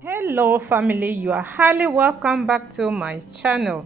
Hello family, you are highly welcome back to my channel.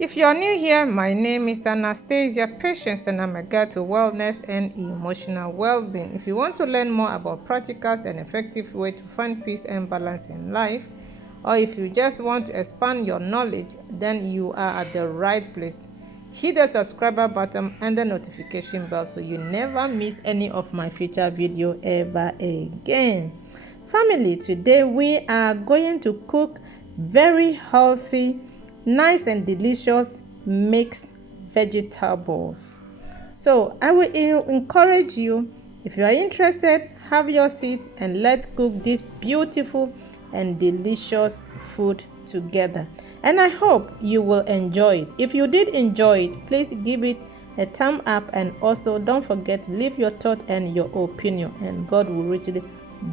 If you are new here, my name is Anastasia Patience and I'm a guide to wellness and emotional well-being. If you want to learn more about practicals and effective way to find peace and balance in life, or if you just want to expand your knowledge, then you are at the right place. Hit the subscriber button and the notification bell so you never miss any of my future video ever again. Family, today we are going to cook very healthy, nice and delicious mixed vegetables. So I will encourage you, if you are interested, have your seat and let's cook this beautiful and delicious food together. And I hope you will enjoy it. If you did enjoy it, please give it a thumb up, and also don't forget to leave your thought and your opinion, and God will richly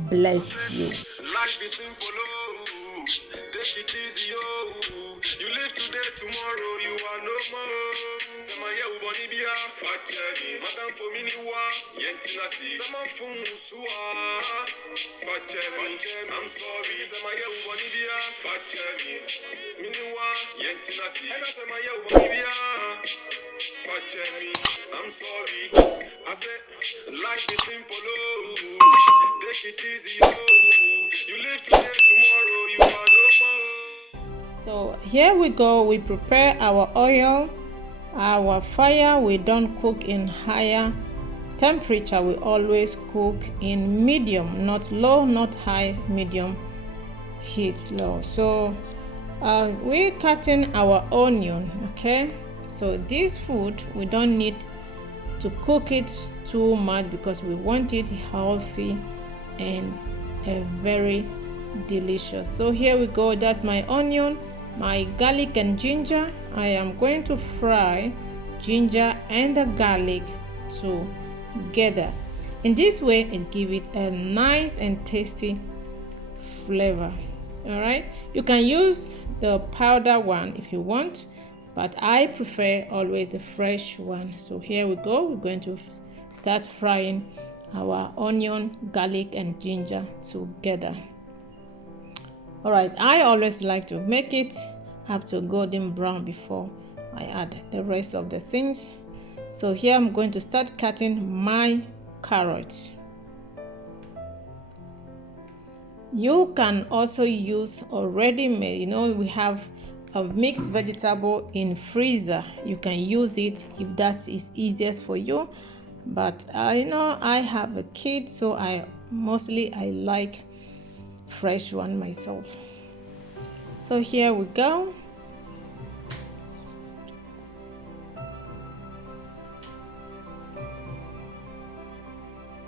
bless you. Life is simple, oh. Take it easy, oh. You live today, tomorrow you are no more. Samaya ubonibia, Facheri, Madam Fominiwa, Yentinasi, Saman Fumusua, Facheri, I'm sorry, Samaya ubonibia, Facheri, Miniwa, Yentinasi, Samaya ubonibia. I'm sorry. I said, life is simple, oh. Take it easy, oh. You live today, tomorrow, you are no more. So here we go. We prepare our oil, our fire. We don't cook in higher temperature. We always cook in medium, not low, not high, medium heat, low. So we're cutting our onion, okay? So this food, we don't need to cook it too much because we want it healthy and very delicious. So here we go. That's my onion, my garlic and ginger. I am going to fry ginger and the garlic together. In this way, it gives it a nice and tasty flavor. All right, you can use the powder one if you want, but I prefer always the fresh one. So here we go. We're going to start frying our onion, garlic and ginger together. All right, I always like to make it up to golden brown before I add the rest of the things. So here I'm going to start cutting my carrots. You can also use already made, we have a mixed vegetable in freezer. You can use it if that is easiest for you, but I have a kid, so I like fresh one myself. So here we go.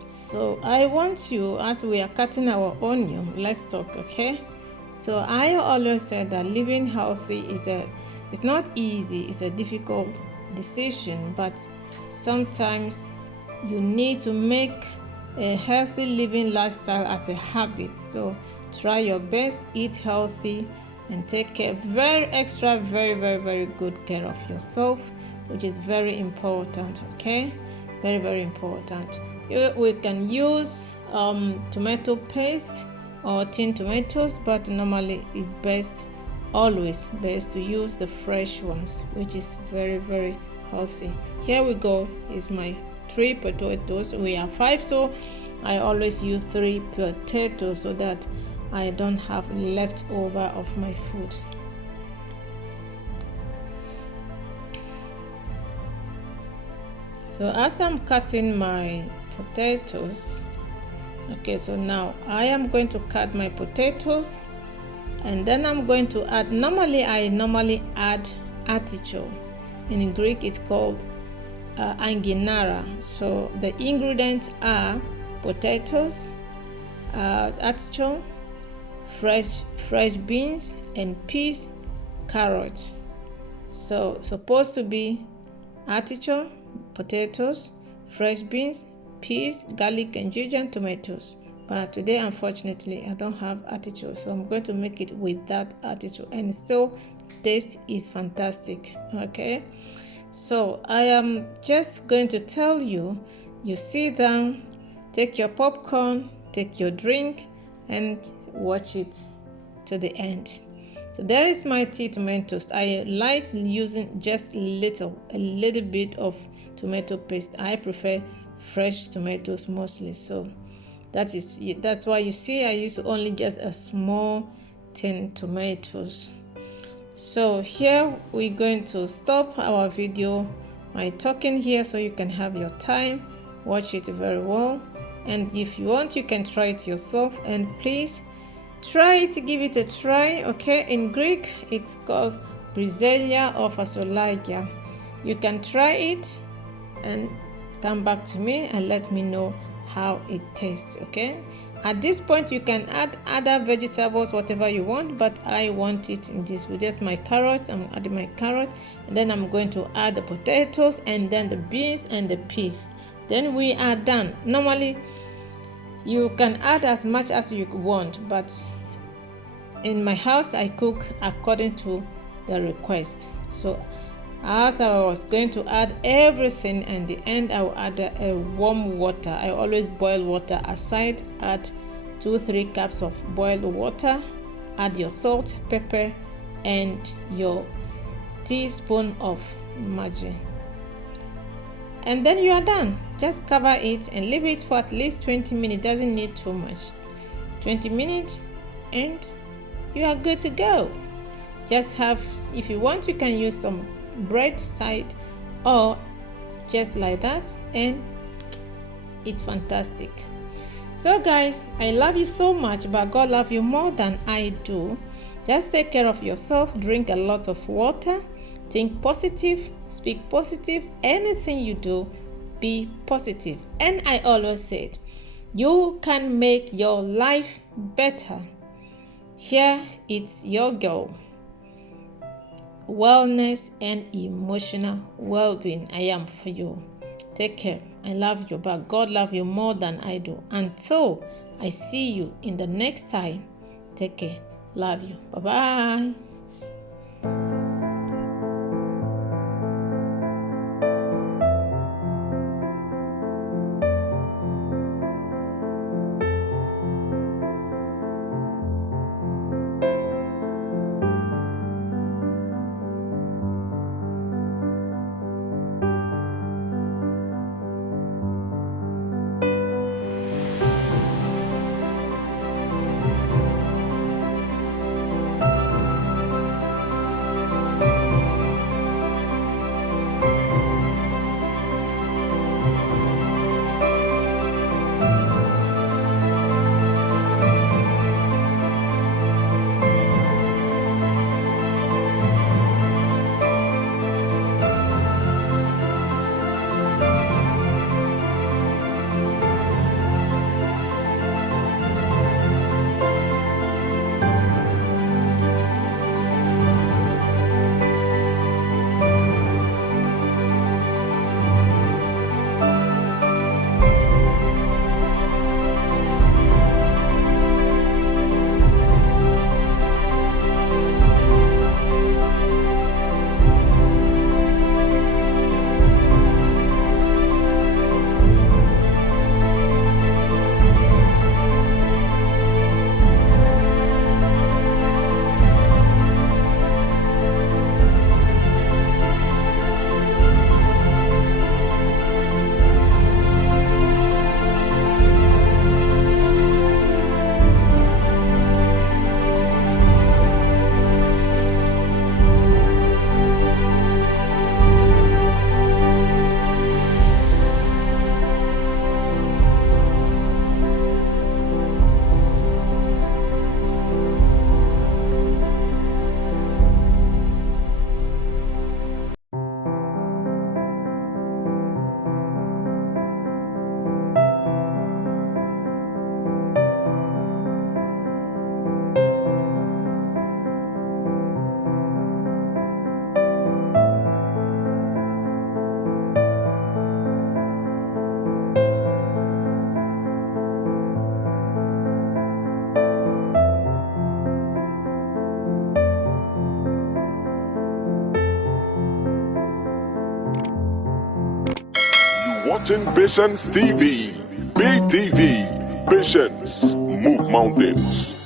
So I want you, as we are cutting our onion, let's talk, okay? So I always say that living healthy it's not easy, it's a difficult decision, but sometimes you need to make a healthy living lifestyle as a habit. So try your best, eat healthy and take care, very good care of yourself, which is very important, okay? Very important. We can use tomato paste or tin tomatoes, but normally it's always best to use the fresh ones, which is very healthy. Here we go. Is my 3 potatoes. We are 5, so I always use 3 potatoes so that I don't have leftover of my food. So as I'm cutting my potatoes, okay, so now I am going to cut my potatoes, and then I'm going to add, I normally add artichoke. In Greek it's called anginara. So the ingredients are potatoes, artichoke, fresh beans and peas, carrots. So supposed to be artichoke, potatoes, fresh beans, peas, garlic and ginger and tomatoes. But today unfortunately I don't have artichoke, so I'm going to make it with that artichoke, and still taste is fantastic. Okay, so I am just going to tell you, sit down, take your popcorn, take your drink and watch it to the end. So there is my tea tomatoes. I like using just a little bit of tomato paste. I prefer fresh tomatoes mostly. So that's why you see I use only just a small tin tomatoes. So here we're going to stop our video, my talking here, so you can have your time, watch it very well, and if you want you can try it yourself, and please try it, give it a try. Okay, in Greek it's called Briselia or Fasolagia. You can try it and come back to me and let me know how it tastes. Okay, at this point you can add other vegetables, whatever you want, but I want it in this way. Just my carrots, I'm adding my carrot, and then I'm going to add the potatoes and then the beans and the peas. Then we are done. Normally you can add as much as you want, but in my house I cook according to the request. So as I was going to add everything, and the end I will add a warm water. I always boil water aside. Add 2-3 cups of boiled water. Add your salt, pepper, and your teaspoon of margarine, and then you are done. Just cover it and leave it for at least 20 minutes. Doesn't need too much. 20 minutes and you are good to go. Just have, if you want, you can use some bread side or just like that, and it's fantastic. So guys, I love you so much, but God loves you more than I do. Just take care of yourself, drink a lot of water, think positive, speak positive. Anything you do, be positive. And I always said, you can make your life better. Here it's your goal. Wellness and emotional well-being. I am for you. Take care. I love you, but God loves you more than I do. Until I see you in the next time, take care. Love you. Bye-bye. Watching Patience TV. BTV. Patience. Move mountains.